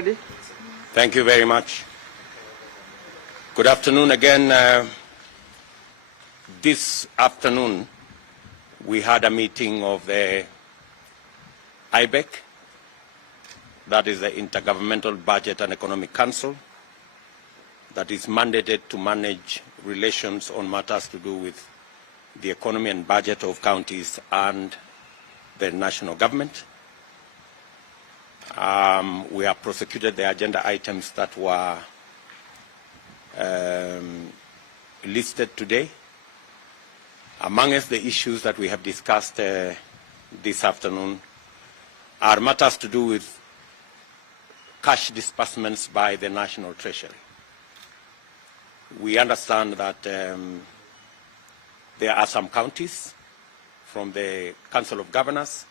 ready? Thank you very much. Good afternoon again. This afternoon, we had a meeting of the IBEC, that is the Intergovernmental Budget and Economic Council, that is mandated to manage relations on matters to do with the economy and budget of counties and the national government. We have prosecuted the agenda items that were listed today. Amongst the issues that we have discussed this afternoon are matters to do with cash disbursements by the National Treasury. We understand that there are some counties from the Council of Governors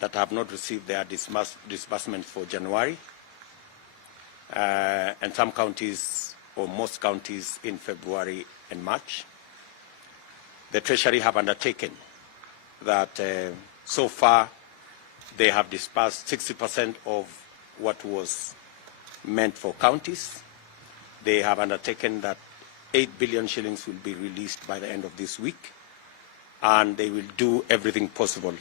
that have not received their disbursement for January, and some counties, or most counties, in February and March. The Treasury have undertaken that so far they have disbursed 60% of what was meant for counties. They have undertaken that 8 billion shillings will be released by the end of this week, and they will do everything possible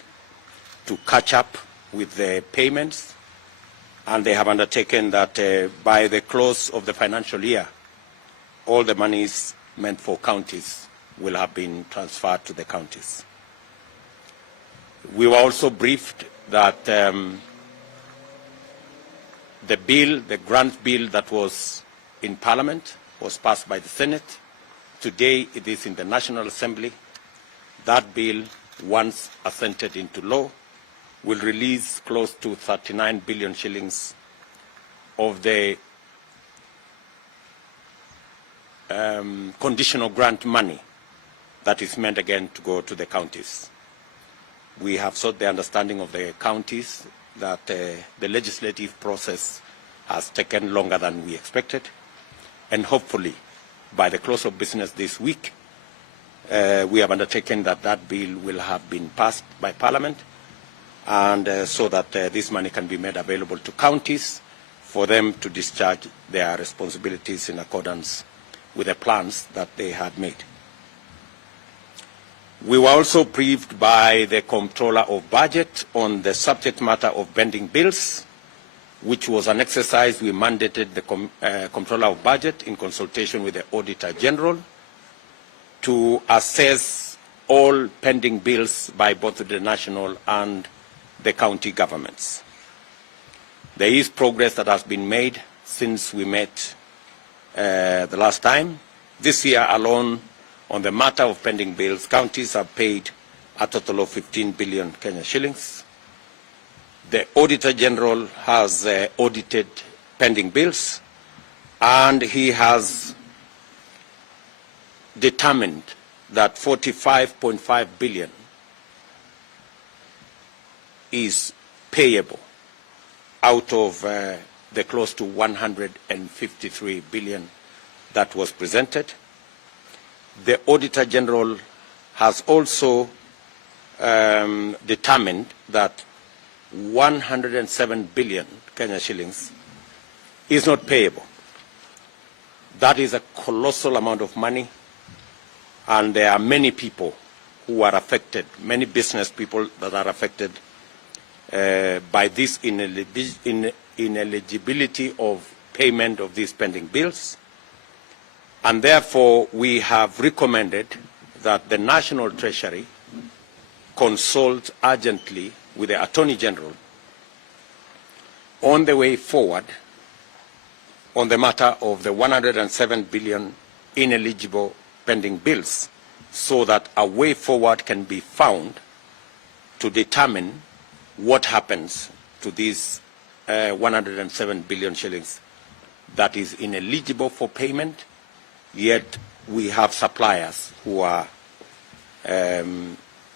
to catch up with the payments, and they have undertaken that by the close of the financial year, all the monies meant for counties will have been transferred to the counties. We were also briefed that the grant bill that was in Parliament was passed by the Senate. Today it is in the National Assembly. That bill, once assented into law, will release close to 39 billion shillings of the conditional grant money that is meant again to go to the counties. We have sought the understanding of the counties that the legislative process has taken longer than we expected, and hopefully by the close of business this week, we have undertaken that that bill will have been passed by Parliament, and so that this money can be made available to counties for them to discharge their responsibilities in accordance with the plans that they had made. We were also briefed by the Comptroller of Budget on the subject matter of pending bills, which was an exercise we mandated the Comptroller of Budget in consultation with the Auditor General to assess all pending bills by both the national and the county governments. There is progress that has been made since we met the last time. This year alone, on the matter of pending bills, counties have paid a total of 15 billion Kenya shillings. The Auditor General has audited pending bills, and he has determined that 45.5 billion is payable out of the close to 153 billion that was presented. The Auditor General has also determined that 107 billion Kenya shillings is not payable. That is a colossal amount of money, and there are many people who are affected, many business people that are affected by this ineligibility of payment of these pending bills. And therefore, we have recommended that the National Treasury consult urgently with the Attorney General on the way forward on the matter of the 107 billion ineligible pending bills, so that a way forward can be found to determine what happens to these 107 billion shillings that is ineligible for payment, yet we have suppliers who are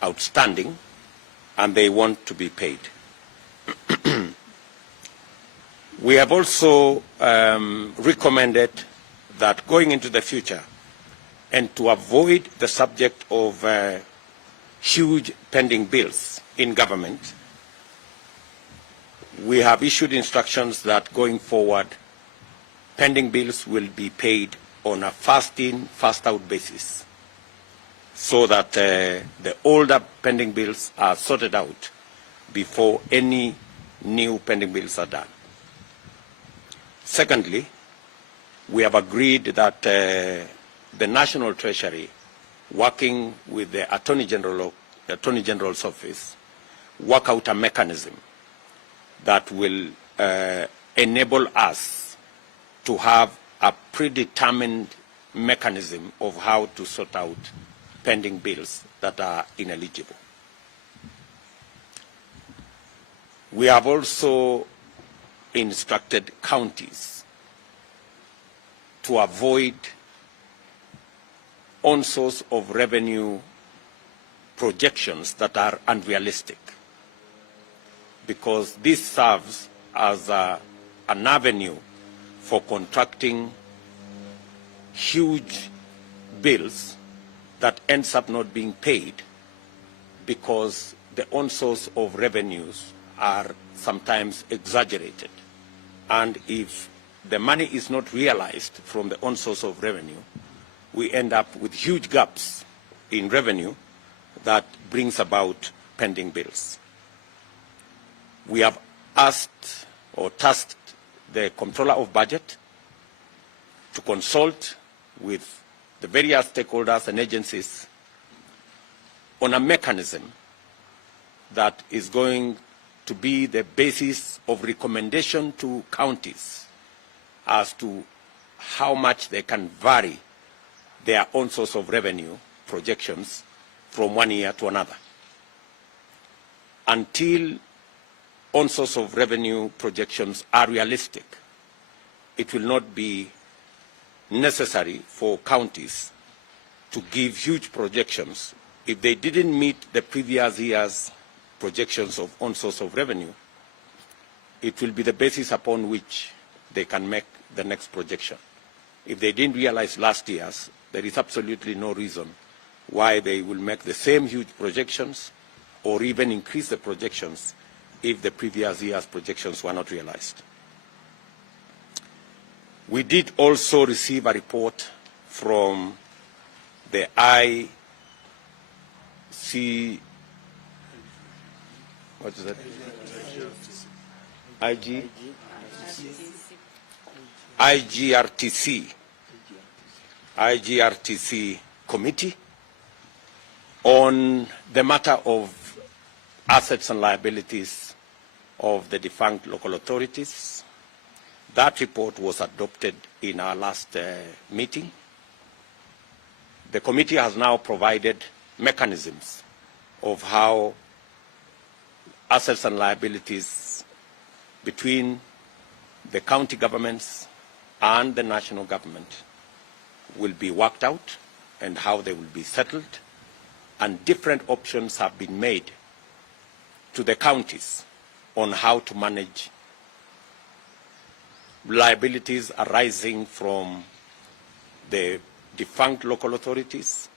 outstanding and they want to be paid. We have also recommended that going into the future, and to avoid the subject of huge pending bills in government, we have issued instructions that going forward, pending bills will be paid on a first-in, first-out basis, so that the older pending bills are sorted out before any new pending bills are done. Secondly, we have agreed that the National Treasury, working with the Attorney General's office, work out a mechanism that will enable us to have a predetermined mechanism of how to sort out pending bills that are ineligible. We have also instructed counties to avoid on-source of revenue projections that are unrealistic, because this serves as an avenue for contracting huge bills that ends up not being paid because the on-source of revenues are sometimes exaggerated. And if the money is not realized from the on-source of revenue, we end up with huge gaps in revenue that brings about pending bills. We have asked or tasked the Comptroller of Budget to consult with the various stakeholders and agencies on a mechanism that is going to be the basis of recommendation to counties as to how much they can vary their own source of revenue projections from one year to another. Until own source of revenue projections are realistic, it will not be necessary for counties to give huge projections. If they didn't meet the previous year's projections of own source of revenue, it will be the basis upon which they can make the next projection. If they didn't realize last year's, there is absolutely no reason why they will make the same huge projections or even increase the projections if the previous year's projections were not realized. We did also receive a report from the IGRTC committee on the matter of assets and liabilities of the defunct local authorities. That report was adopted in our last meeting. The committee has now provided mechanisms of how assets and liabilities between the county governments and the national government will be worked out and how they will be settled. And different options have been made to the counties on how to manage liabilities arising from the defunct local authorities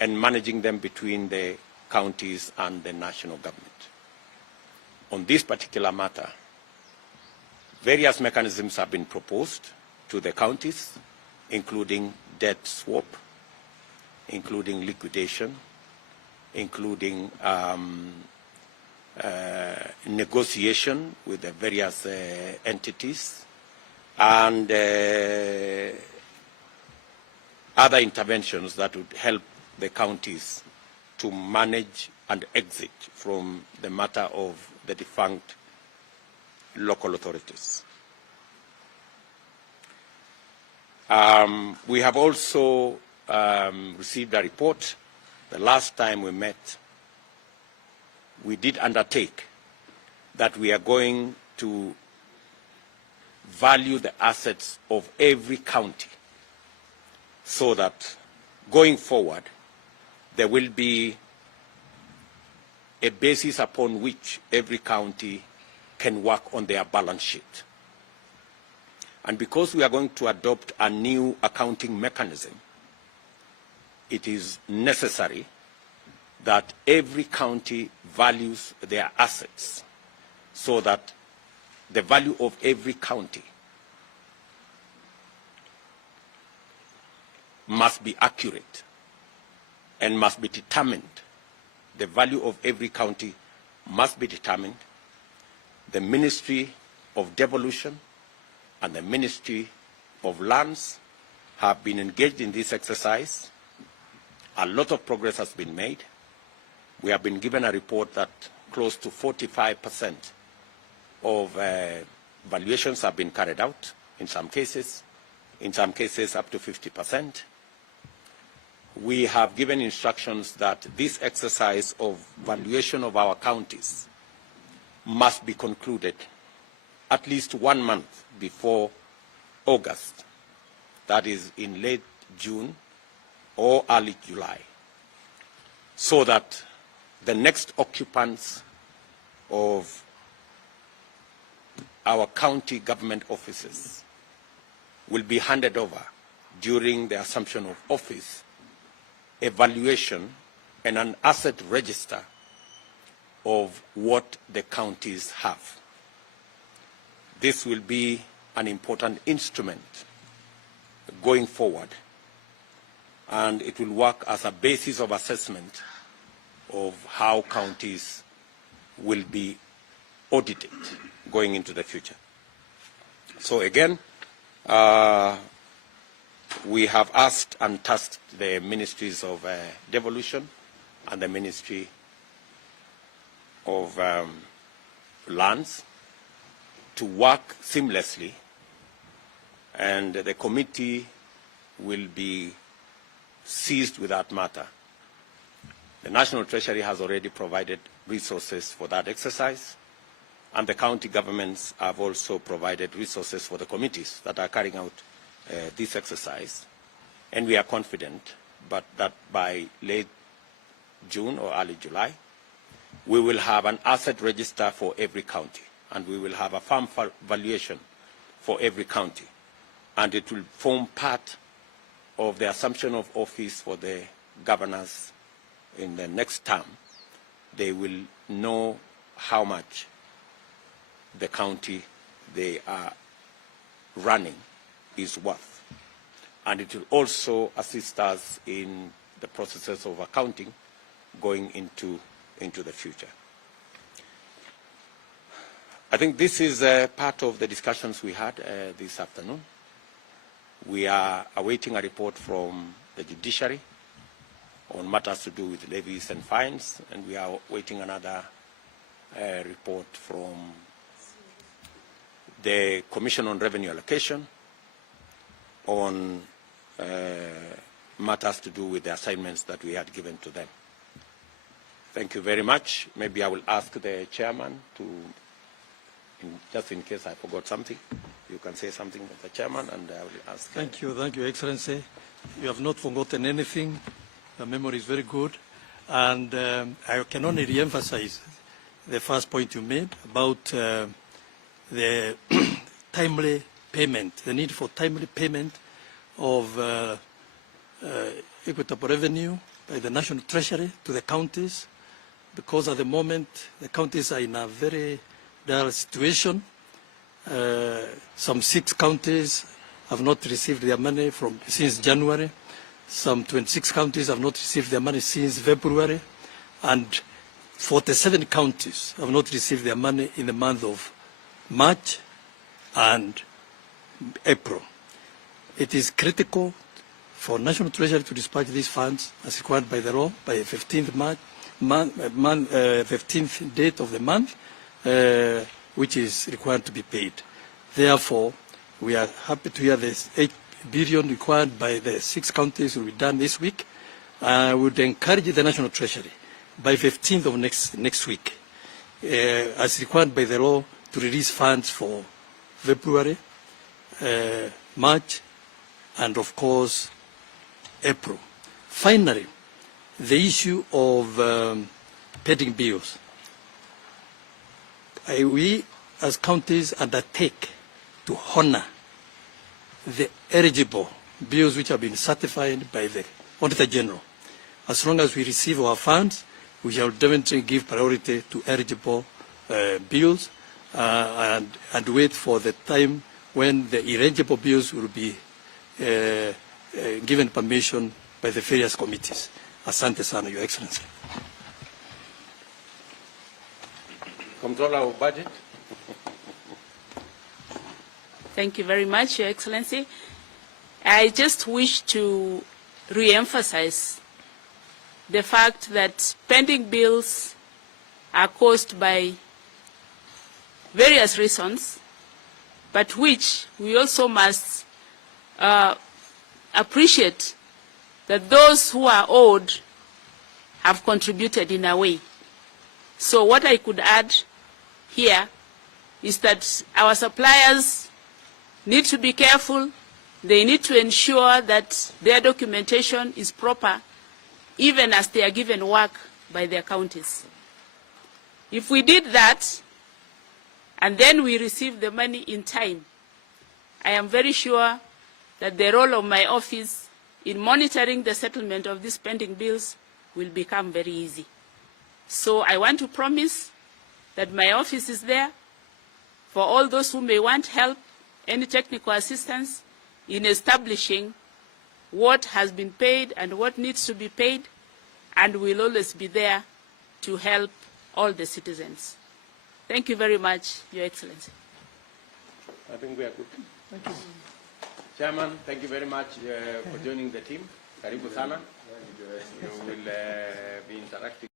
and managing them between the counties and the national government. On this particular matter, various mechanisms have been proposed to the counties, including debt swap, including liquidation, including negotiation with the various entities, and other interventions that would help the counties to manage and exit from the matter of the defunct local authorities. We have also received a report. The last time we met, we did undertake that we are going to value the assets of every county so that going forward there will be a basis upon which every county can work on their balance sheet. And because we are going to adopt a new accounting mechanism, it is necessary that every county values their assets so that the value of every county must be accurate and must be determined. The value of every county must be determined. The Ministry of Devolution and the Ministry of Lands have been engaged in this exercise. A lot of progress has been made. We have been given a report that close to 45% of valuations have been carried out in some cases up to 50%. We have given instructions that this exercise of valuation of our counties must be concluded at least 1 month before August, that is in late June or early July, so that the next occupants of our county government offices will be handed over during the assumption of office, evaluation, and an asset register of what the counties have. This will be an important instrument going forward, and it will work as a basis of assessment of how counties will be audited going into the future. So again, we have asked and tasked the Ministries of Devolution and the Ministry of Lands to work seamlessly, and the committee will be seized with that matter. The National Treasury has already provided resources for that exercise, and the county governments have also provided resources for the committees that are carrying out this exercise. And we are confident that by late June or early July, we will have an asset register for every county, and we will have a farm valuation for every county. And it will form part of the assumption of office for the governors in the next term. They will know how much the county they are running is worth. And it will also assist us in the processes of accounting going into the future. I think this is part of the discussions we had this afternoon. We are awaiting a report from the judiciary on matters to do with levies and fines, and we are waiting another report from the Commission on Revenue Allocation on matters to do with the assignments that we had given to them. Thank you very much. Maybe I will ask the chairman to, just in case I forgot something, you can say something with the chairman, and I will ask. Thank you, Excellency. You have not forgotten anything. The memory is very good. And I can only re-emphasize the first point you made about the timely payment, the need for timely payment of equitable revenue by the National Treasury to the counties, because at the moment the counties are in a very dire situation. Some 6 counties have not received their money since January. Some 26 counties have not received their money since February, and 47 counties have not received their money in the month of March and April. It is critical for National Treasury to dispatch these funds as required by the law by the 15th 15th date of the month, which is required to be paid. Therefore, we are happy to hear this 8 billion required by the 6 counties will be done this week. I would encourage the National Treasury by 15th of next week, as required by the law, to release funds for February, March, and of course, April. Finally, the issue of pending bills. We, as counties, undertake to honor the eligible bills which have been certified by the Auditor General. As long as we receive our funds, we shall definitely give priority to eligible bills, and wait for the time when the irregular bills will be given permission by the various committees. Asante sana, Your Excellency. Controller of Budget. Thank you very much, Your Excellency. I just wish to re-emphasize the fact that pending bills are caused by various reasons, but which we also must appreciate that those who are owed have contributed in a way. So what I could add here is that our suppliers need to be careful. They need to ensure that their documentation is proper, even as they are given work by their counties. If we did that, and then we receive the money in time, I am very sure that the role of my office in monitoring the settlement of these pending bills will become very easy. So I want to promise that my office is there for all those who may want help, any technical assistance in establishing what has been paid and what needs to be paid, and will always be there to help all the citizens. Thank you very much, Your Excellency. I think we are good. Thank you. Chairman, thank you very much for joining the team. Karibu sana. You will be interacting.